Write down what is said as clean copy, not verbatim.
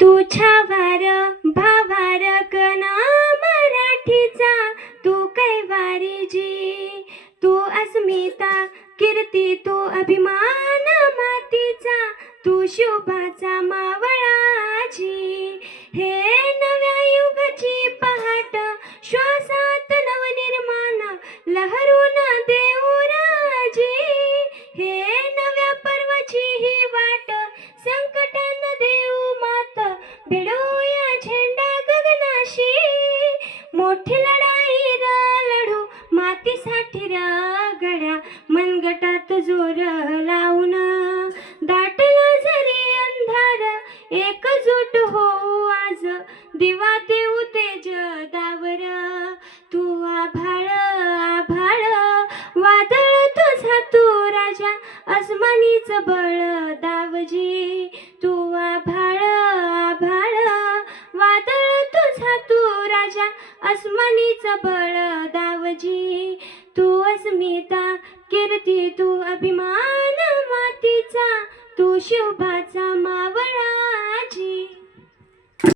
तू छावार भावार कणा मराठीचा, तू कैवारी जी, तू अस्मिता कीर्ती, तू अभिमान मातीचा, तू शोभाचा मावळाची. हे नव्या युगाची पहाट, श्वासात नवनिर्माण लहरून देऊ राजी. हे नव्या पर्वाची ही वाट, संकटांना देऊ मात, भिडूया झेंडा गगनाशी. मोठी लढाई लढू मातीसाठी गड्या, मनगटात जोर लावून दाटला जरी अंधार, एकजूट होऊ आज, दिवा देऊ तेज दावर. तू आभाळ आभाळ वादळ तुझा, तू राजा अस्मानीच बळ दावजी. तू आभाळ आभाळ वादळ तुझा, तू राजा अस्मानीच बळ दावजी. तू अस्मिता कीर्ती, तू अभिमान मातीचा, तू शोभाचा